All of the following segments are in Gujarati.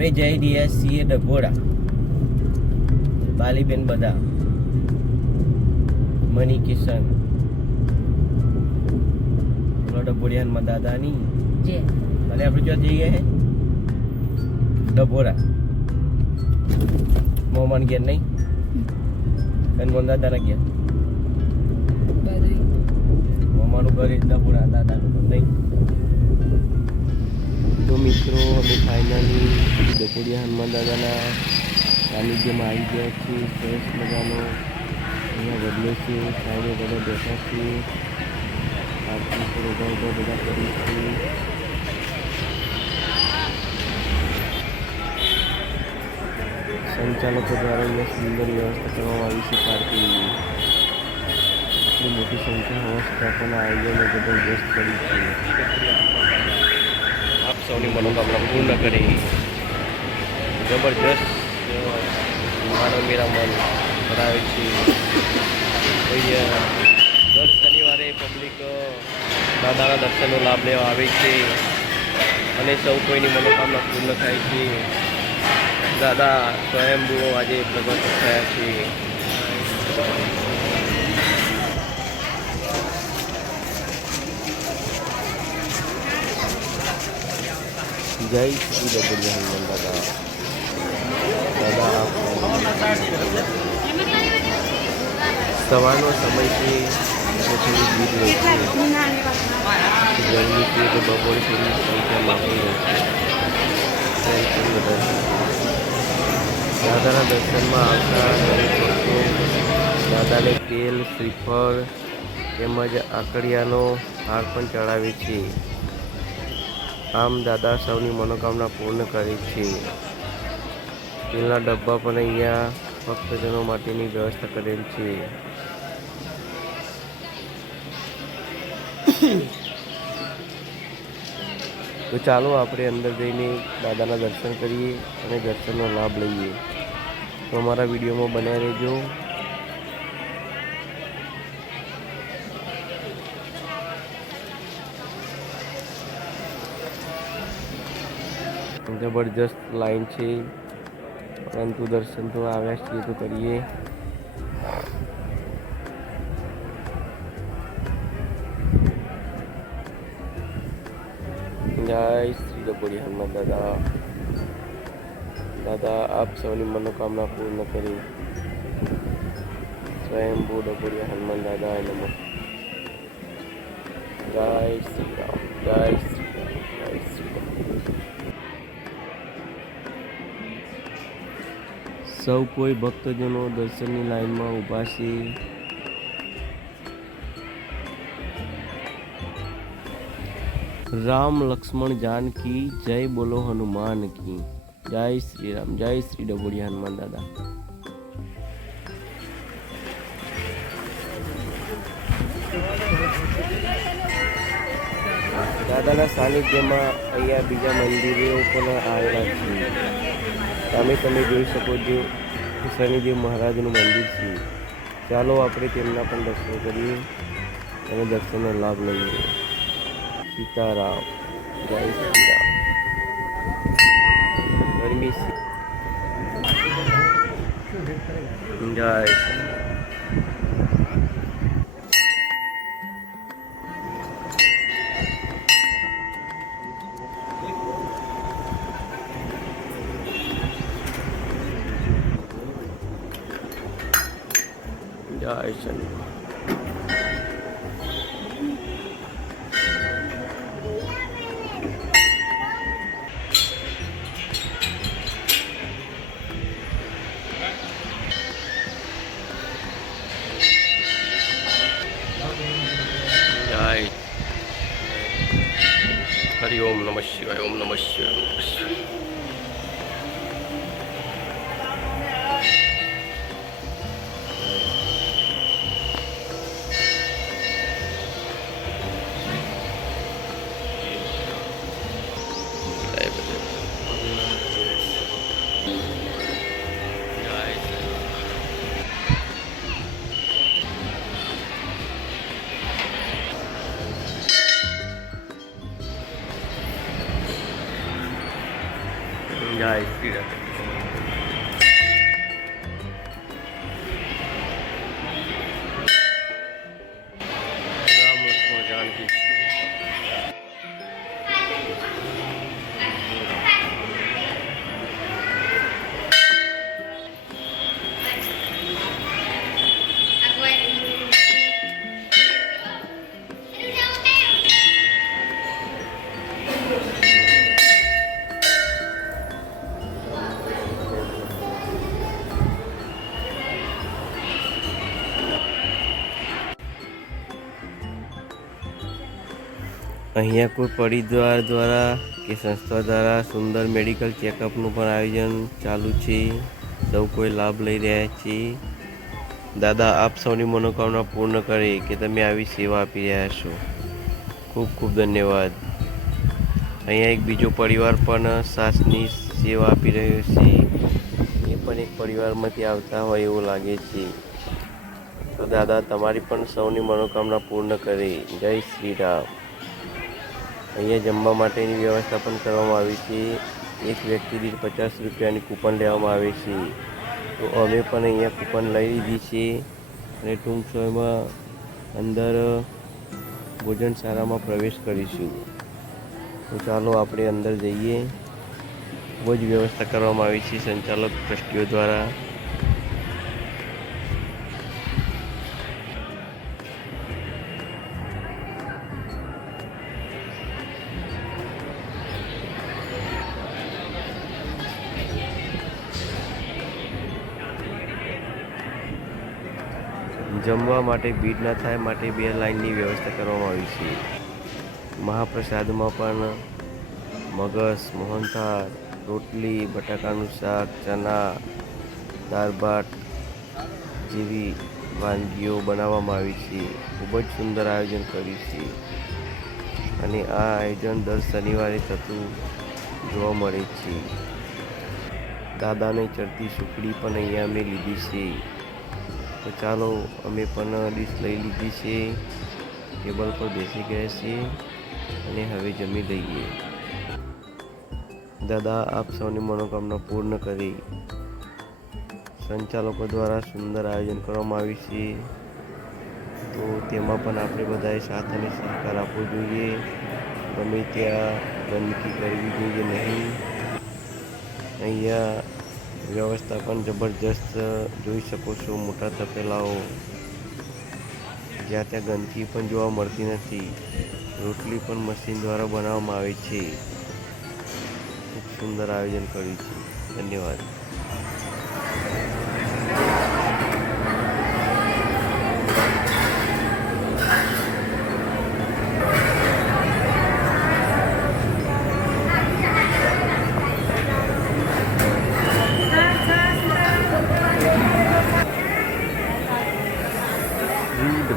અમે જઈ રહ્યા છીએ ડભોડા. બાલીબેન બધા, મની કિશન, ડભોડિયા હનુમાન દાદાની ભલે આપણે જો જઈએ ડભોડા મોમાન ઘેર નહીં, હનુમાન દાદાના ઘેર. મોમાનું ઘર ડભોડા, દાદાનું ઘર નહીં. તો મિત્રો અમે ફાઇનલી ડભોડિયા હનુમાન દાદાના સાનિધ્યમાં આવી ગયા છીએ. સરસ મજાનો અહીંયા બદલે છે, સાઈડે બધા બેઠા છીએ. આરતી બધા કરી છે. સંચાલકો દ્વારા અહીંયા સુંદર વ્યવસ્થા કરવામાં આવી છે પાર્કિંગની. એટલી મોટી સંખ્યા હોવા છતાં પણ આયોજનો જબરદસ્ત કરી છે. આપ સૌની મનોકામના પૂર્ણ કરી જબરદસ્ત માનવ મેળામણ કરાવે છે. અહીંયા દર શનિવારે પબ્લિક દાદાના દર્શનનો લાભ લેવા આવે છે અને સૌ કોઈની મનોકામના પૂર્ણ થાય છે. દાદા સ્વયંભૂ આજે પ્રગટ થયા છે. જય શ્રી ડભોડિયા હનુમાન દાદા. દાદા સવારનો સમય છે, થોડી ભીડ રહી છે. ગરમી છે તો બપોરે થોડી સંખ્યામાં પણ રહે છે. દાદાના દર્શનમાં આવતા દરેક ભક્તો દાદાને તેલ, શ્રીફળ તેમજ આકડિયાનો હાર પણ ચડાવે છે. આમ દાદા સૌની મનોકામના પૂર્ણ કરે છે. તેલના ડબ્બા પણ અહીંયા ભક્તજનો માટેની વ્યવસ્થા કરેલ છે. તો ચાલો આપણે અંદર જઈને દાદાના દર્શન કરીએ અને દર્શનનો લાભ લઈએ. તો અમારા વિડીયોમાં બન્યા રહેજો. જબરજસ્ત લાઈન છે, પરંતુ દર્શન તો આવ્યા છીએ તો કરીએ. જય શ્રી ડભોડિયા હનુમાન દાદા. દાદા આપ સૌની મનોકામના પૂર્ણ કરી. સ્વયંભૂ ડભોડિયા હનુમાન દાદા નમઃ. જય શ્રી રામ, જય શ્રી રામ, જય શ્રી રામ. સૌ કોઈ ભક્તજનો દર્શનની લાઈનમાં ઊભા છે. રામ લક્ષ્મણ જાનકી જય બોલો હનુમાન કી. જય શ્રી રામ, જય શ્રી ડભોડિયા હનુમાન દાદા. દાદાના સાનિધ્યમાં અહીંયા બીજા મંદિરો પણ આવેલા છે. તમે જોઈ શકો છો શનિદેવ મહારાજનું મંદિર છે. ચાલો આપણે તેમના પણ દર્શન કરીએ અને દર્શનનો લાભ લઈએ. સીતારામ, જય શ્રી રામ. ગરમી છે. જય શ્રી જય શ્રી હરિ ઓમ નમઃ શિવાય. ઓમ નમઃ શિવાય. ઓમ નમઃ શિવાય. જય શ્રી રામ. રામ લક્ષ્મણ જાનકી. અહીંયા કોઈ પરિવાર દ્વારા કે સંસ્થા દ્વારા સુંદર મેડિકલ ચેકઅપનું પણ આયોજન ચાલુ છે. સૌ કોઈ લાભ લઈ રહ્યા છે. દાદા આપ સૌની મનોકામના પૂર્ણ કરે કે તમે આવી સેવા આપી રહ્યા છો. ખૂબ ખૂબ ધન્યવાદ. અહીંયા એક બીજો પરિવાર પણ શ્વાસની સેવા આપી રહ્યો છે. એ પણ એક પરિવારમાંથી આવતા હોય એવું લાગે છે. તો દાદા તમારી પણ સૌની મનોકામના પૂર્ણ કરે. જય શ્રી રામ. અહીંયા જમવા માટેની વ્યવસ્થા પણ કરવામાં આવી છે. એક વ્યક્તિ દીઠ 50 રૂપિયાની કૂપન લેવામાં આવે છે. તો અમે પણ અહીંયા કૂપન લઈ લીધી છે અને ટૂંક સમયમાં અંદર ભોજનશાળામાં પ્રવેશ કરીશું. તો ચાલો આપણે અંદર જઈએ. ખૂબ જ વ્યવસ્થા કરવામાં આવી છે સંચાલક ટ્રસ્ટીઓ દ્વારા. જમવા માટે ભીડ ના થાય માટે 2 લાઇનની વ્યવસ્થા કરવામાં આવી છે. મહાપ્રસાદમાં પણ મગસ, મોહનથાળ, રોટલી, બટાકાનું શાક, ચના, દાળ ભાત જેવી વાનગીઓ બનાવવામાં આવી છે. ખૂબ જ સુંદર આયોજન કર્યું છે અને આ આયોજન દર શનિવારે થતું જોવા મળે છે. દાદાને ચડતી સુખડી પણ અહીંયા અમે લીધી છે. તો ચાલો અમે પણ ડીશ લઈ લીધી છે. ટેબલ પર બેસી ગયા છીએ અને હવે જમી લઈએ. દાદા આપ સૌની મનોકામના પૂર્ણ કરી. સંચાલકો દ્વારા સુંદર આયોજન કરવામાં આવ્યું છે. તો તેમાં પણ આપણે બધાએ સાથ અને સહકાર આપવો જોઈએ. ગમે ત્યાં ગંદકી કરવી જોઈએ નહીં. અહીંયા વ્યવસ્થા પણ જબરજસ્ત જોઈ શકો છો. મોટા તપેલાઓ, જ્યાં ત્યાં ગંદકી પણ જોવા મળતી નથી. રોટલી પણ મશીન દ્વારા બનાવવામાં આવે છે. ખૂબ સુંદર આયોજન કર્યું છે. ધન્યવાદ.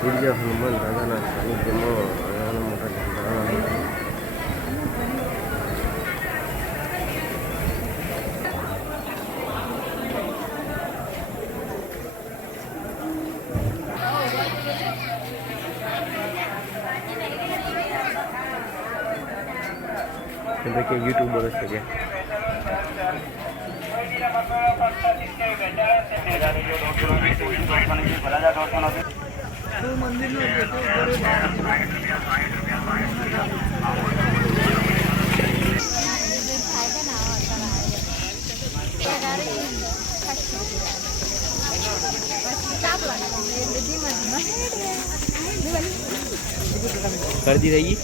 પૂર્ય હનુમાન દાદાના સાનિધ્યમાં મોટા ઝંડાના કે યુટ્યુબર્સ છે કે कर दी रहेगी.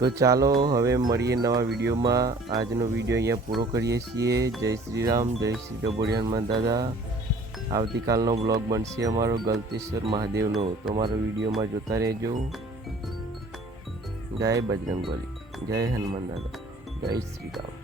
તો ચાલો હવે મળીએ નવા વિડીયોમાં. આજનો વિડીયો અહીંયા પૂરો કરીએ છીએ. જય શ્રી રામ, જય શ્રી ડબોડી હનુમાન દાદા. આવતીકાલનો બ્લોગ બનશે અમારો ગલતેશ્વર મહાદેવનો. તો અમારો વિડીયોમાં જોતા રહેજો. જય બજરંગબલી, જય હનુમાન દાદા, જય શ્રી રામ.